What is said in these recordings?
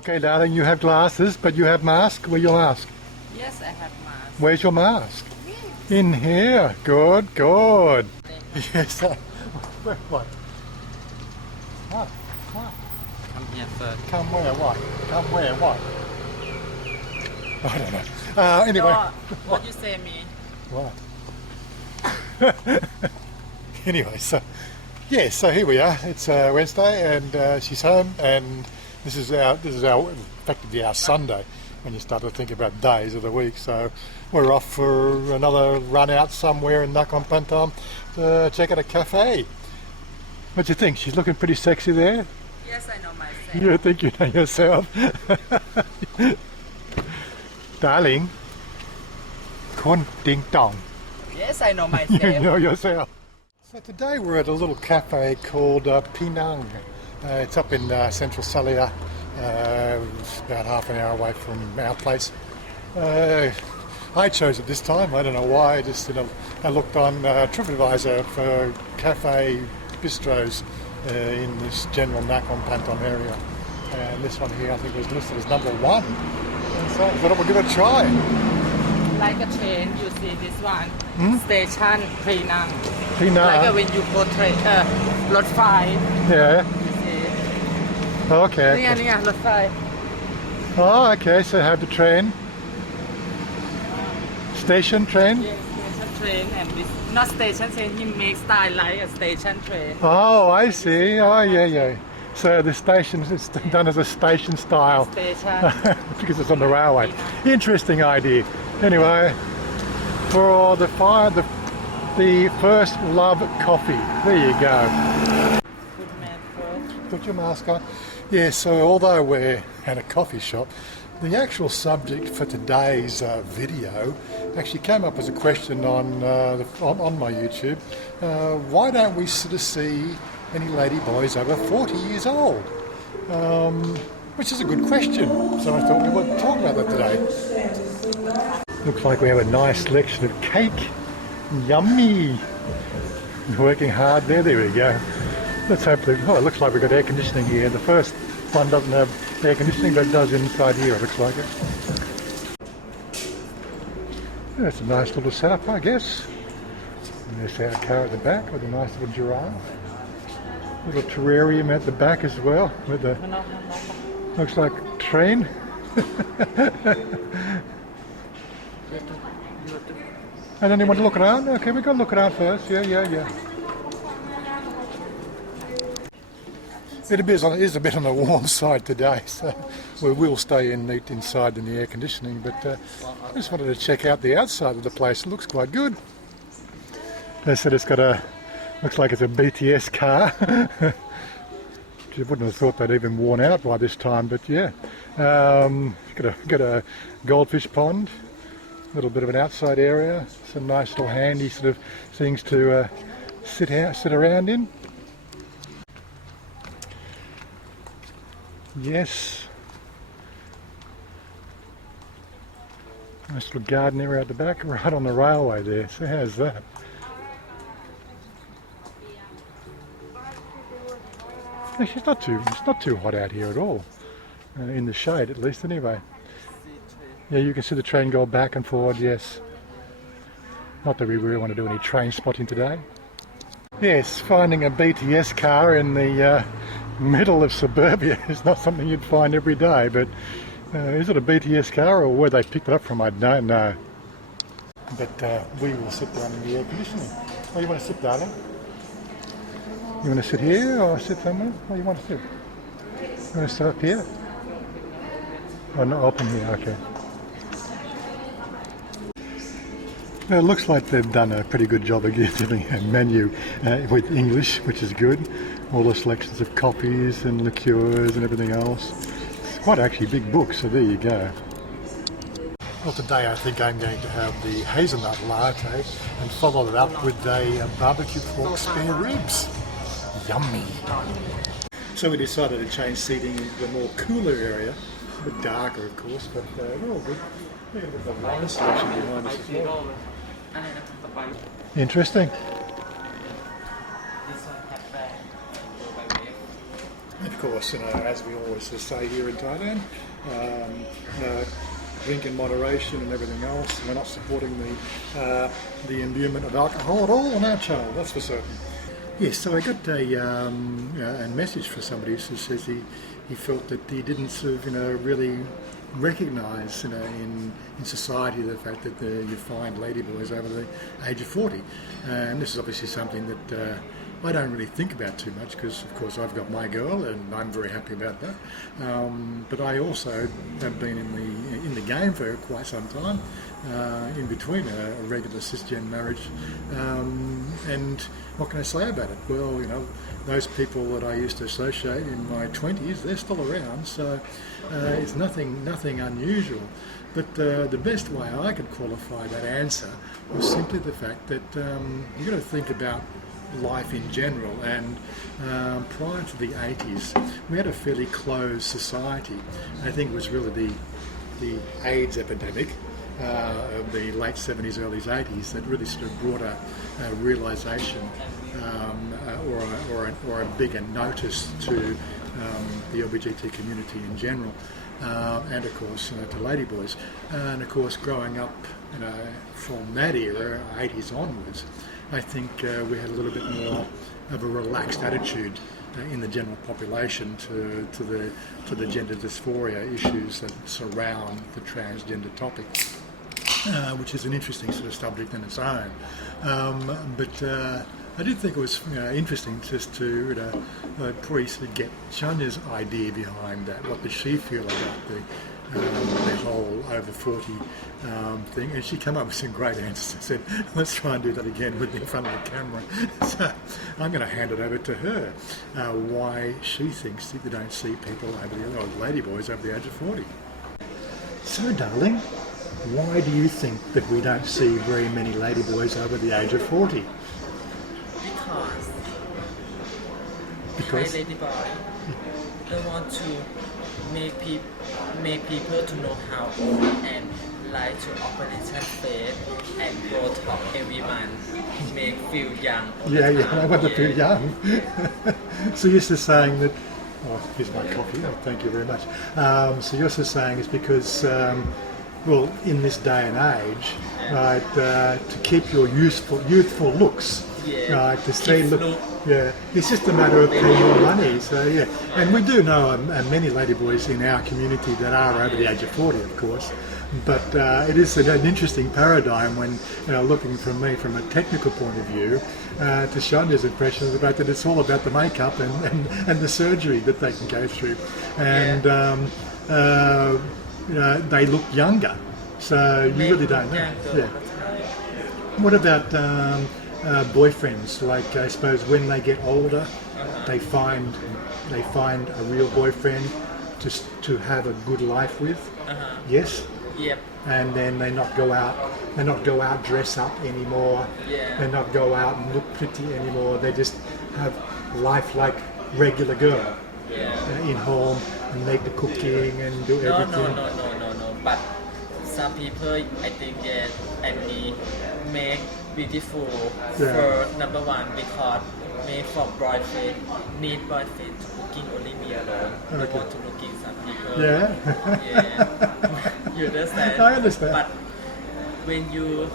Okay, darling, you have glasses, but you have mask. Where's your mask? Yes, I have mask. Where's your mask? In here. Good, good. Yes. What? What? Come here first. Come where? What? Come where? What? I don't know. Anyway. What you say me? What? Anyway, so here we are. It's Wednesday, and she's home, and this is effectively our Sunday when you start to think about days of the week. So we're off for another run out somewhere in Nakhon Pathom to check out a cafe. What do you think? She's looking pretty sexy there. Yes, I know myself. You think you know yourself? Darling, Kun Ding Dong. Yes, I know myself. You know yourself. So today we're at a little cafe called Penang. It's up in central Salia, it's about half an hour away from our place. I chose it this time, I don't know why, I looked on TripAdvisor for cafe bistros in this general Nakhon Pathom area. And this one here I think was listed as number 1. And so I thought we'll give it a try. Like a train, you see this one. Station Penang. Penang. Like when you go train, รถไฟ Yeah. You see. Okay. นี่ไง รถไฟ Oh, okay, so have the train. Station train? Yes, station train and this not station train. He makes style like a station train. Oh, I see. Oh, yeah. So the station is done as a station style. Station. Because it's on the railway. Interesting idea. Anyway, for the first love coffee. There you go. Good man first. Put your mask on. Yeah, so although we're at a coffee shop, the actual subject for today's video actually came up as a question on my YouTube. Why don't we sort of see any ladyboys over 40 years old? Which is a good question. So I thought we would talk about that today. Looks like we have a nice selection of cake. Yummy! Working hard there. There we go. Let's hope that. Oh, it looks like we've got air conditioning here. The first one doesn't have air conditioning, but it does inside here. It looks like it. That's a nice little setup, I guess. And there's our car at the back with a nice little giraffe. Little terrarium at the back as well with the. Looks like a train. And then you want to look around? Okay, we've got to look around first. Yeah. It is a bit on the warm side today, so we will stay neat inside in the air conditioning, but I just wanted to check out the outside of the place. It looks quite good. They said it's looks like it's a BTS car. You wouldn't have thought they'd even worn out by this time, but yeah. Got a goldfish pond, a little bit of an outside area, some nice little handy sort of things to sit around in. Yes. Nice little garden area at the back, right on the railway there. So how's that? Actually, it's not too hot out here at all. In the shade, at least, anyway. Yeah, you can see the train go back and forward. Yes. Not that we really want to do any train spotting today. Yes, finding a BTS car in the middle of suburbia is not something you'd find every day, but is it a BTS car or where they picked it up from, I don't know. But we will sit down in the air conditioning. Oh, you want to sit, darling? You want to sit here or sit somewhere? Oh, you want to sit? You want to sit up here? Oh, not open here, okay. Well, it looks like they've done a pretty good job of giving a menu with English, which is good. All the selections of coffees and liqueurs and everything else. It's quite actually a big book, so there you go. Well, today I think I'm going to have the hazelnut latte and follow it up with a barbecue pork spare ribs. Yummy! So we decided to change seating into the more cooler area. A bit darker, of course, but we're all good. Look at the wine selection behind us as well. Interesting. Of course, as we always say here in Thailand, um, drink in moderation and everything else. We're not supporting the imbuement of alcohol at all on our channel, that's for certain. Yes, so I got a message from somebody who says he felt that he didn't sort of, really recognise, in society the fact that you find ladyboys over the age of 40. And this is obviously something that I don't really think about too much because, of course, I've got my girl and I'm very happy about that. But I also have been in the game for quite some time, in between a regular cisgen marriage. And what can I say about it? Well, those people that I used to associate in my 20s, they're still around, so it's nothing unusual. But the best way I could qualify that answer was simply the fact that you've got to think about life in general, and prior to the 80s we had a fairly closed society. I think it was really the AIDS epidemic of the late 70s, early 80s that really sort of brought a realisation or a bigger notice to the LGBT community in general, and of course to ladyboys. And of course, growing up from that era, 80s onwards, I think we had a little bit more of a relaxed attitude in the general population to the gender dysphoria issues that surround the transgender topic, which is an interesting sort of subject in its own. But I did think it was interesting just to probably sort of get Chanya's idea behind that. What does she feel about the whole over 40 thing? And she came up with some great answers. I said, let's try and do that again in front of the camera. So I'm going to hand it over to her, why she thinks that you don't see people ladyboys over the age of 40. So, darling, why do you think that we don't see very many ladyboys over the age of 40? Because ladyboy don't want to make people to know how old and like to operation face and Botox every month, make feel young. I want to feel young. So you're just saying that. Oh, here's my coffee. Oh, thank you very much. So you're just saying it's because, in this day and age, right, to keep your youthful looks. Right, to stay look. Yeah, it's just a matter of paying more money. So yeah, and we do know many ladyboys in our community that are over the age of 40, of course. But it is an interesting paradigm when looking from a technical point of view, to Chanya's impression about that it's all about the makeup and the surgery that they can go through, and they look younger. So you really don't know. Yeah. What about boyfriends? Like, I suppose when they get older, they find a real boyfriend to have a good life with. Yes. Yep. And then they not go out dress up anymore. Yeah. They not go out and look pretty anymore. They just have life like regular girl. In home and make the cooking and do everything. No. But some people, I think that make beautiful for number one because make for boyfriend, need boyfriend to cooking only me alone. Don't want to looking some people. Yeah. You understand? I understand. But when you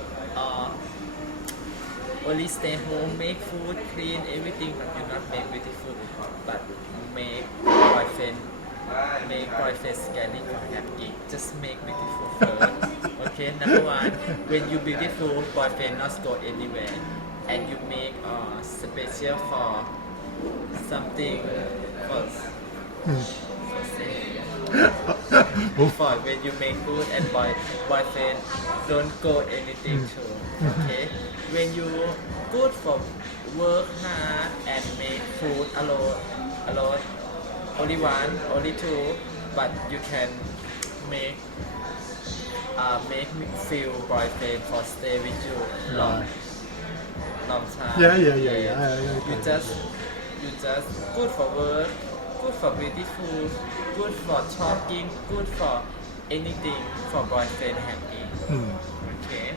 only stay home, make food, clean everything, but you not make beautiful, but make boyfriend scanning for happy. Just make beautiful first. Okay, number one, when you beautiful, boyfriend not go anywhere, and you make special for something first. For when you make food and boyfriend don't go anything too. Okay, when you good for work hard and make food alone, only one, only two, but you can make me feel boyfriend for stay with you long time. Yeah. You just good for work, good for beautiful, good for talking, good for anything for boyfriend happy. Okay.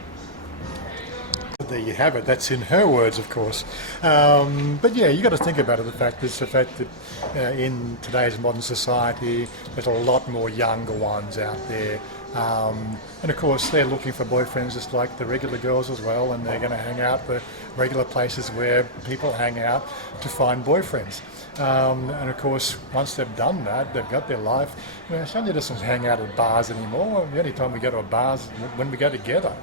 there you have it. That's in her words, of course. But yeah, you got to think about it. The fact that in today's modern society, there's a lot more younger ones out there. And of course they're looking for boyfriends just like the regular girls as well, and they're going to hang out the regular places where people hang out to find boyfriends. And of course once they've done that, they've got their life. Sonia doesn't hang out at bars anymore. The only time we go to a bar is when we go together.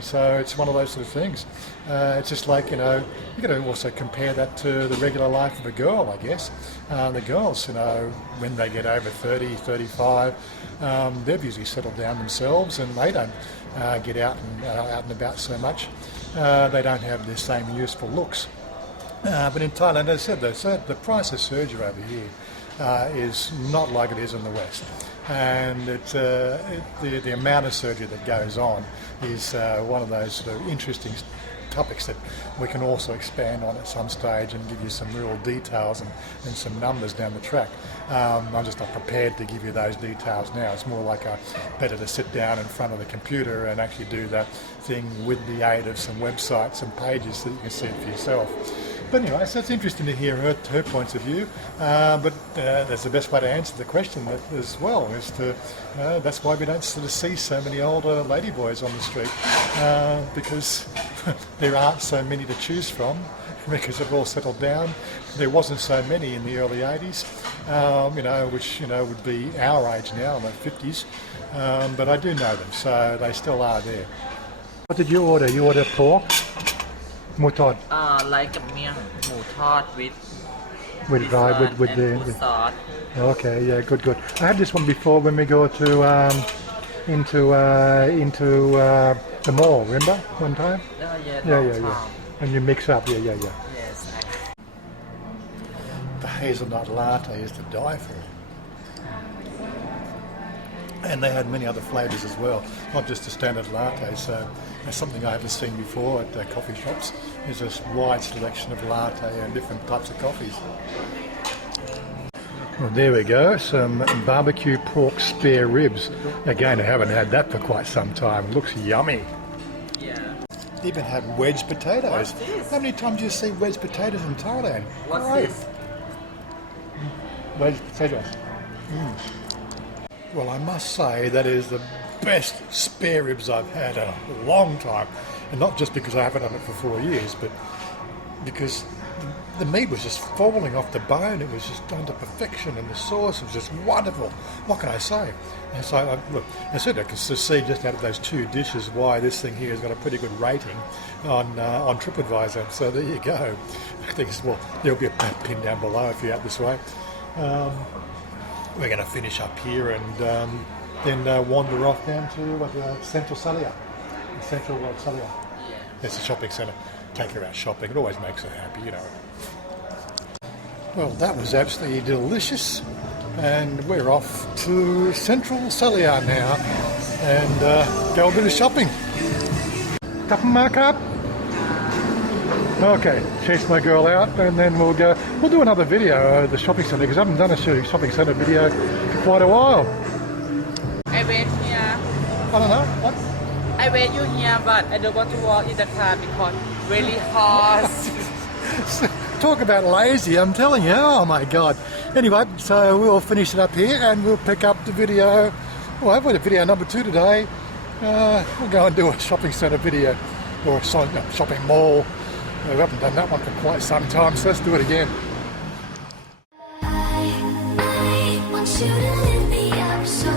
So it's one of those sort of things. It's just like, you got to also compare that to the regular life of a girl, I guess. The girls, when they get over 30, 35, they've usually settled down themselves, and they don't get out and about so much. They don't have the same useful looks. But in Thailand, as I said, the price of surgery over here is not like it is in the West. And the amount of surgery that goes on is one of those sort of interesting topics that we can also expand on at some stage and give you some real details and some numbers down the track. I'm just not prepared to give you those details now. It's more like better to sit down in front of the computer and actually do that thing with the aid of some websites and pages so that you can see it for yourself. But anyway, so it's interesting to hear her points of view. But that's the best way to answer the question as well. That's why we don't sort of see so many older ladyboys on the street, because there aren't so many to choose from, because they've all settled down. There wasn't so many in the early 80s, which would be our age now, in the 50s. But I do know them, so they still are there. What did you order? You ordered pork? หมูทอด like กับเมี่ยงหมูทอด with with the sauce. Okay, yeah, good. I had this one before when we go to into the mall. Remember one time? Yeah. And you mix up, yeah. Yes. The hazelnut latte is to die for. And they had many other flavours as well, not just a standard latte. So that's something I haven't seen before at coffee shops. There's a wide selection of latte and different types of coffees. Well, there we go, some barbecue pork spare ribs. Again, I haven't had that for quite some time. Looks yummy. Yeah. Even have wedge potatoes. What's this? How many times do you see wedge potatoes in Thailand? What's Great. this? Wedge potatoes. Well, I must say that is the best spare ribs I've had in a long time. And not just because I haven't done it for 4 years, but because the meat was just falling off the bone. It was just done to perfection, and the sauce was just wonderful. What can I say? And so, look, I said I could see just out of those two dishes why this thing here has got a pretty good rating on TripAdvisor. So there you go. I think there'll be a pin down below if you're out this way. We're going to finish up here and then wander off down to Central Salia. Central World Salia. Yeah. It's a shopping centre. Take her out shopping. It always makes her happy, Well, that was absolutely delicious. And we're off to Central Salia now and go a bit of shopping. Cup and mark up. Okay, chase my girl out and then we'll do another video of the shopping centre because I haven't done a shopping centre video for quite a while. I wait here. I don't know, what? I wait you here, but I don't want to walk in the car because really hot. Talk about lazy, I'm telling you, oh my God. Anyway, so we'll finish it up here and we'll pick up the video, well, I've got a video number 2 today. We'll go and do a shopping centre video or a shopping mall. We haven't done that one for quite some time, so let's do it again. I want you to lift me up so